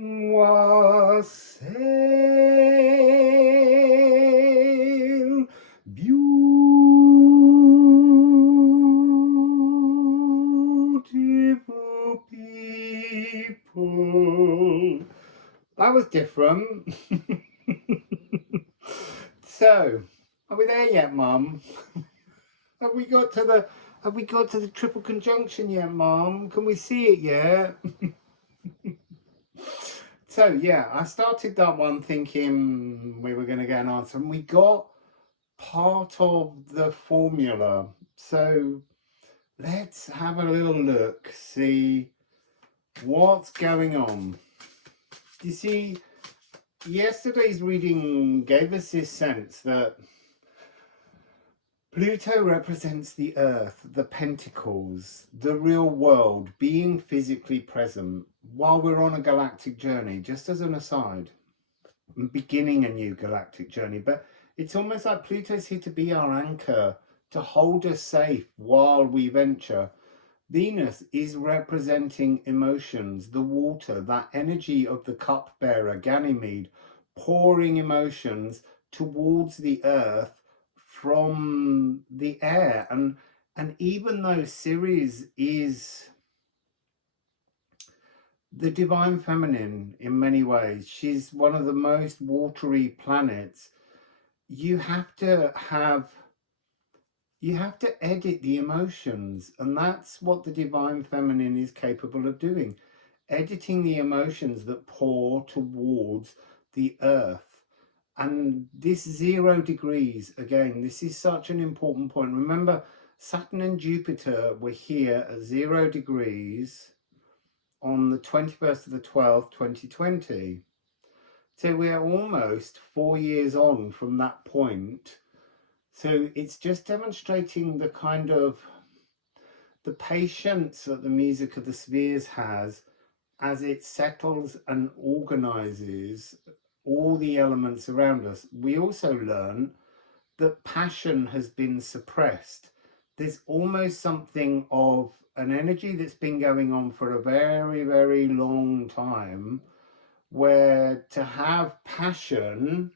Wassail, beautiful people. That was different. So, are we there yet, Mum? Have we got to the triple conjunction yet, Mum? Can we see it yet? So yeah, I started that one thinking we were going to get an answer, and we got part of the formula. So let's have a little look, see what's going on. You see, yesterday's reading gave us this sense that Pluto represents the earth, the pentacles, the real world, being physically present while we're on a galactic journey, just as an aside, beginning a new galactic journey. But it's almost like Pluto's here to be our anchor, to hold us safe while we venture. Venus is representing emotions, the water, that energy of the cupbearer, Ganymede, pouring emotions towards the earth from the air. And even though Ceres is the divine feminine in many ways, she's one of the most watery planets, you have to edit the emotions, and that's what the divine feminine is capable of doing, editing the emotions that pour towards the earth. And this 0 degrees, again, this is such an important point. Remember, Saturn and Jupiter were here at 0 degrees on the 21st of the 12th, 2020. So we're almost 4 years on from that point. So it's just demonstrating the kind of the patience that the music of the spheres has as it settles and organizes all the elements around us. We also learn that passion has been suppressed. There's almost something of an energy that's been going on for a very, very long time, where to have passion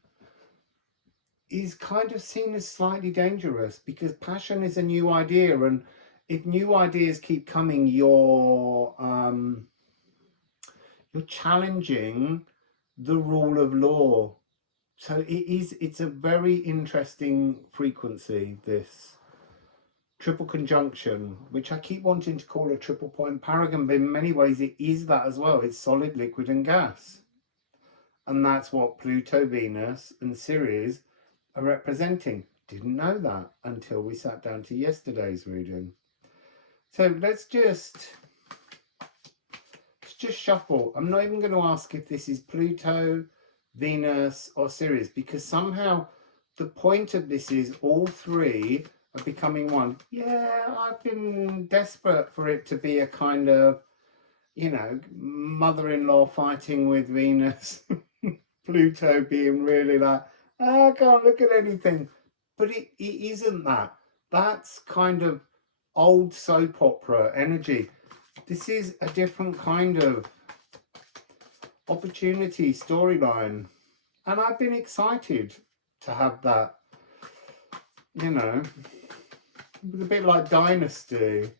is kind of seen as slightly dangerous, because passion is a new idea, and if new ideas keep coming, you're challenging the rule of law. So it's a very interesting frequency, this triple conjunction, which I keep wanting to call a triple point paragon, but in many ways it is that as well. It's solid, liquid and gas, and that's what Pluto, Venus and Ceres are representing. Didn't know that until we sat down to yesterday's reading. So let's just shuffle. I'm not even going to ask if this is Pluto, Venus or Ceres, because somehow the point of this is all three are becoming one. Yeah, I've been desperate for it to be a kind of, you know, mother-in-law fighting with Venus, Pluto being really like, I can't look at anything. But it isn't that. That's kind of old soap opera energy. This is a different kind of opportunity storyline. And I've been excited to have that, you know. It was a bit like Dynasty.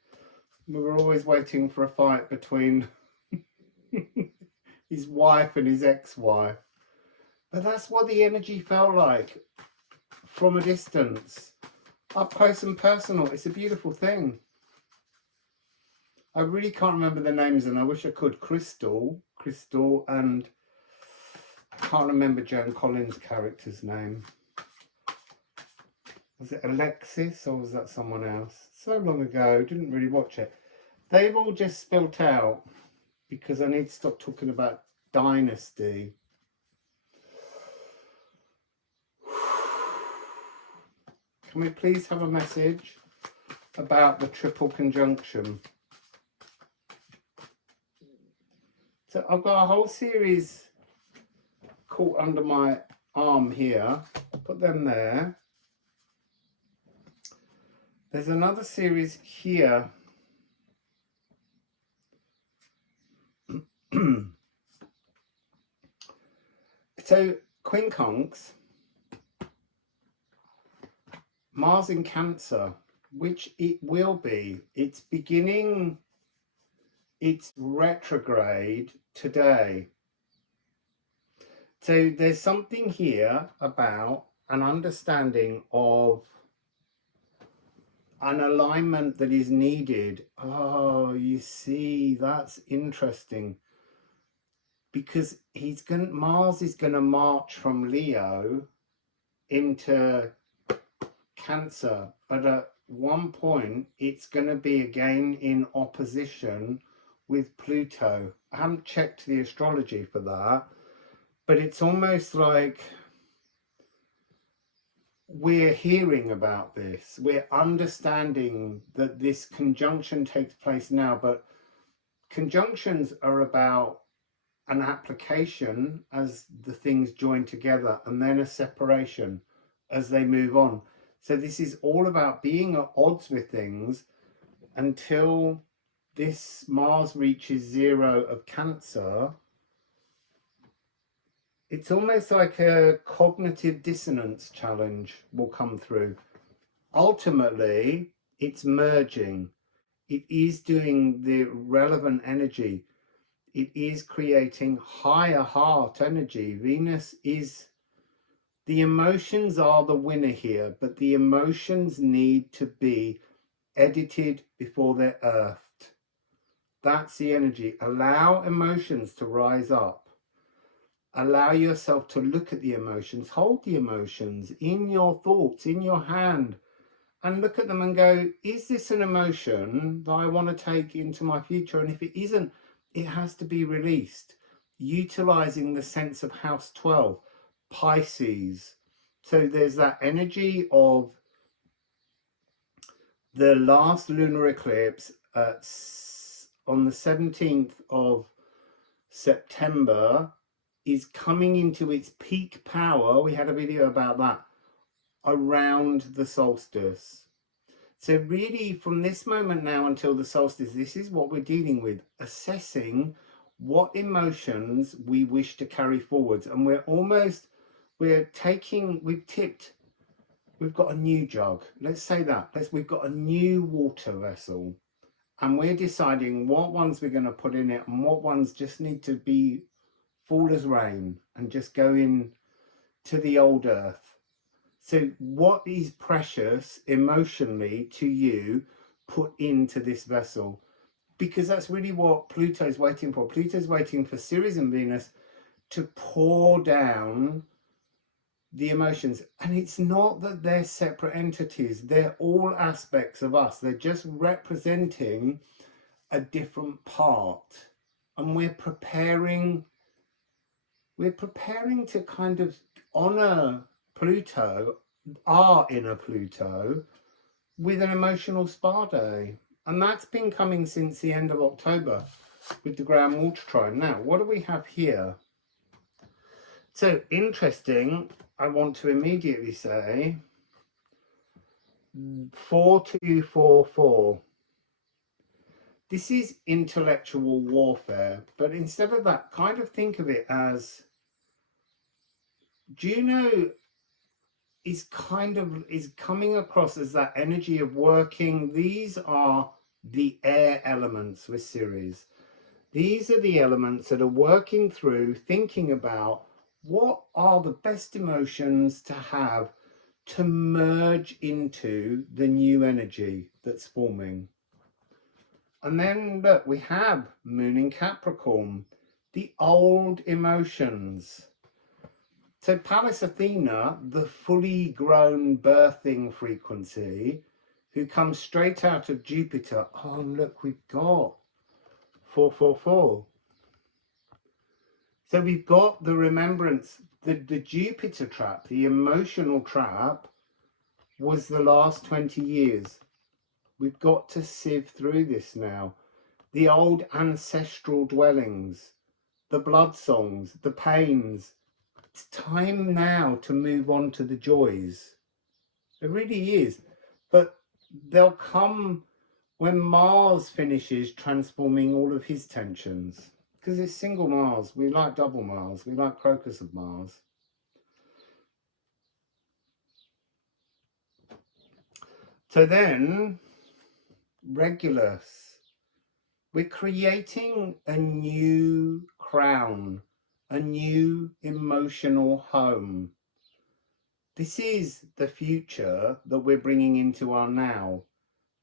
We were always waiting for a fight between his wife and his ex-wife. But that's what the energy felt like from a distance. Up close and personal. It's a beautiful thing. I really can't remember the names, and I wish I could. Crystal, and I can't remember Joan Collins' character's name. Was it Alexis or was that someone else? So long ago, didn't really watch it. They've all just spilt out because I need to stop talking about Dynasty. Can we please have a message about the triple conjunction? So I've got a whole series caught under my arm here. I'll put them there. There's another series here. And So quincunx, Mars in Cancer, which it will be. It's beginning its retrograde today. So there's something here about an understanding of an alignment that is needed. Oh, you see, that's interesting. Because Mars is going to march from Leo into Cancer, but at one point it's going to be again in opposition with Pluto. I haven't checked the astrology for that, but it's almost like we're hearing about this, we're understanding that this conjunction takes place now, but conjunctions are about an application as the things join together and then a separation as they move on. So this is all about being at odds with things until this Mars reaches 0 of Cancer. It's almost like a cognitive dissonance challenge will come through. Ultimately, it's merging. It is doing the relevant energy. It is creating higher heart energy. Venus is, the emotions are the winner here, but the emotions need to be edited before they're earthed. That's the energy. Allow emotions to rise up. Allow yourself to look at the emotions, hold the emotions in your thoughts, in your hand, and look at them and go, is this an emotion that I want to take into my future? And if it isn't, it has to be released. Utilizing the sense of house 12, Pisces. So there's that energy of the last lunar eclipse on the 17th of September is coming into its peak power. We had a video about that around the solstice. So really from this moment now until the solstice, this is what we're dealing with, assessing what emotions we wish to carry forwards. And we've got a new jug. Let's say that. We've got a new water vessel. And we're deciding what ones we're going to put in it and what ones just need to be fall as rain and just go in to the old earth. So what is precious emotionally to you, put into this vessel, because that's really what Pluto's waiting for. Pluto's waiting for Ceres and Venus to pour down the emotions. And it's not that they're separate entities, they're all aspects of us. They're just representing a different part. And we're preparing to kind of honor Pluto, our inner Pluto, with an emotional spa day. And that's been coming since the end of October with the ground water trine. Now, what do we have here? So interesting, I want to immediately say 4244. This is intellectual warfare, but instead of that, kind of think of it as Juno is coming across as that energy of working. These are the air elements with Ceres. These are the elements that are working through, thinking about what are the best emotions to have to merge into the new energy that's forming. And then look, we have Moon in Capricorn, the old emotions. So Pallas Athena, the fully grown birthing frequency, who comes straight out of Jupiter. Oh, look, we've got 444. So we've got the remembrance, the Jupiter trap, the emotional trap, was the last 20 years. We've got to sieve through this now. The old ancestral dwellings, the blood songs, the pains. It's time now to move on to the joys. It really is. But they'll come when Mars finishes transforming all of his tensions. because it's single Mars. We like double Mars. We like crocus of Mars. So then, Regulus. We're creating a new crown, a new emotional home. This is the future that we're bringing into our now.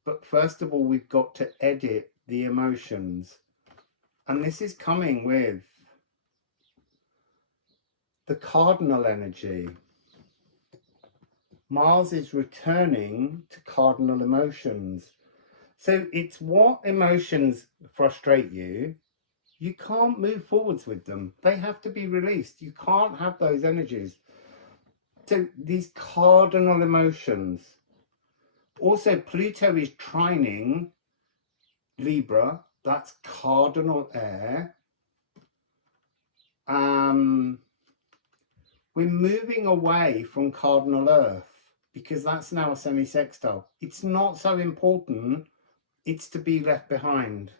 But first of all, we've got to edit the emotions. And this is coming with the cardinal energy. Mars is returning to cardinal emotions. So it's what emotions frustrate you. You can't move forwards with them. They have to be released. You can't have those energies. So these cardinal emotions. Also, Pluto is trining Libra. That's cardinal air. We're moving away from cardinal earth because that's now a semi-sextile. It's not so important. It's to be left behind.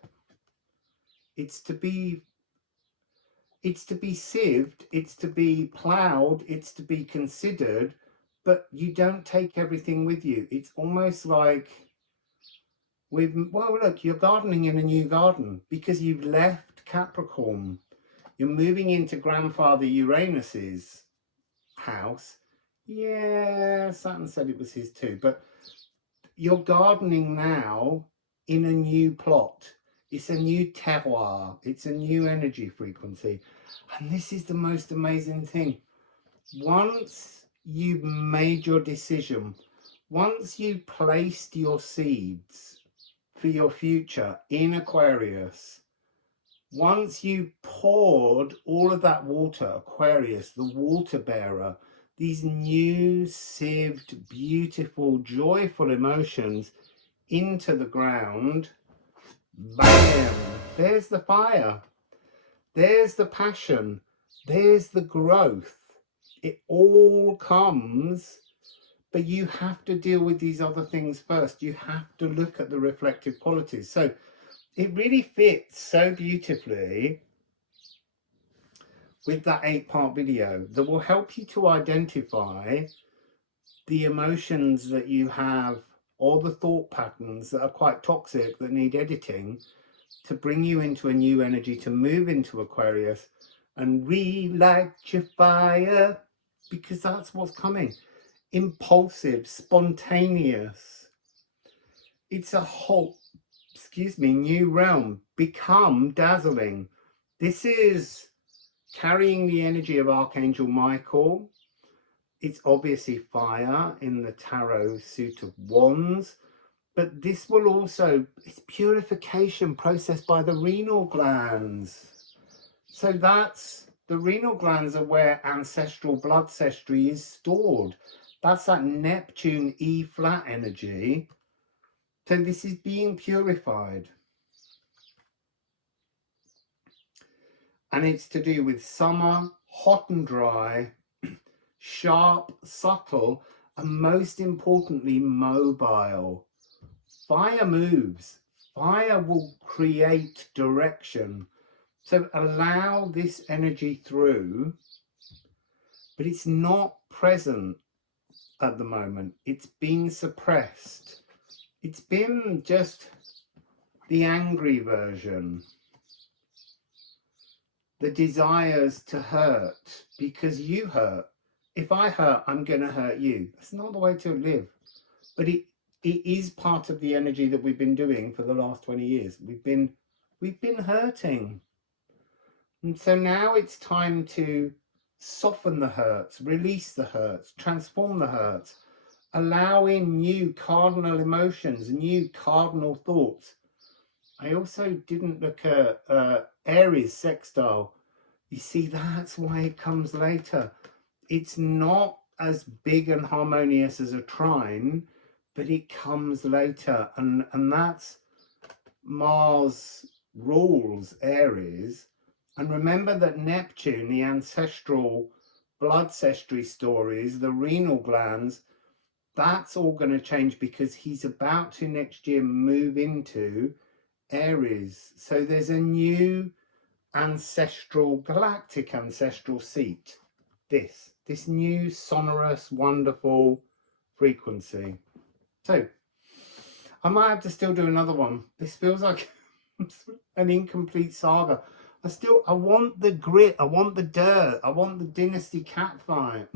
It's to be sieved, it's to be ploughed, it's to be considered, but you don't take everything with you. It's almost like well, look, you're gardening in a new garden because you've left Capricorn. You're moving into grandfather Uranus's house. Yeah, Saturn said it was his too, but you're gardening now in a new plot. It's a new terroir. It's a new energy frequency. And this is the most amazing thing. Once you've made your decision, once you've placed your seeds for your future in Aquarius, once you've poured all of that water, Aquarius, the water bearer, these new, sieved, beautiful, joyful emotions into the ground, bam, there's the fire, there's the passion, there's the growth. It all comes, but you have to deal with these other things first. You have to look at the reflective qualities. So it really fits so beautifully with that 8-part video that will help you to identify the emotions that you have or the thought patterns that are quite toxic that need editing to bring you into a new energy, to move into Aquarius and relight your fire, because that's what's coming. Impulsive, spontaneous. It's a whole, new realm. Become dazzling. This is carrying the energy of Archangel Michael. It's obviously fire in the tarot suit of wands, but this will also, it's purification processed by the renal glands. So that's, the renal glands are where ancestral bloodcestry is stored. That's that Neptune E flat energy. So this is being purified. And it's to do with summer, hot and dry, sharp, subtle, and most importantly, mobile. Fire moves. Fire will create direction. So allow this energy through, but it's not present at the moment. It's been suppressed. It's been just the angry version. The desires to hurt because you hurt. If I hurt, I'm going to hurt you. That's not the way to live. But it is part of the energy that we've been doing for the last 20 years. We've been hurting. And so now it's time to soften the hurts, release the hurts, transform the hurts, allow in new cardinal emotions, new cardinal thoughts. I also didn't look at Aries sextile. You see, that's why it comes later. It's not as big and harmonious as a trine, but it comes later. And that's Mars rules Aries. And remember that Neptune, the ancestral bloodcestry stories, the renal glands, that's all going to change because he's about to next year move into Aries. So there's a new ancestral, galactic ancestral seat. This new sonorous, wonderful frequency. So I might have to still do another one. This feels like an incomplete saga. I want the grit, I want the dirt, I want the dynasty cat fight.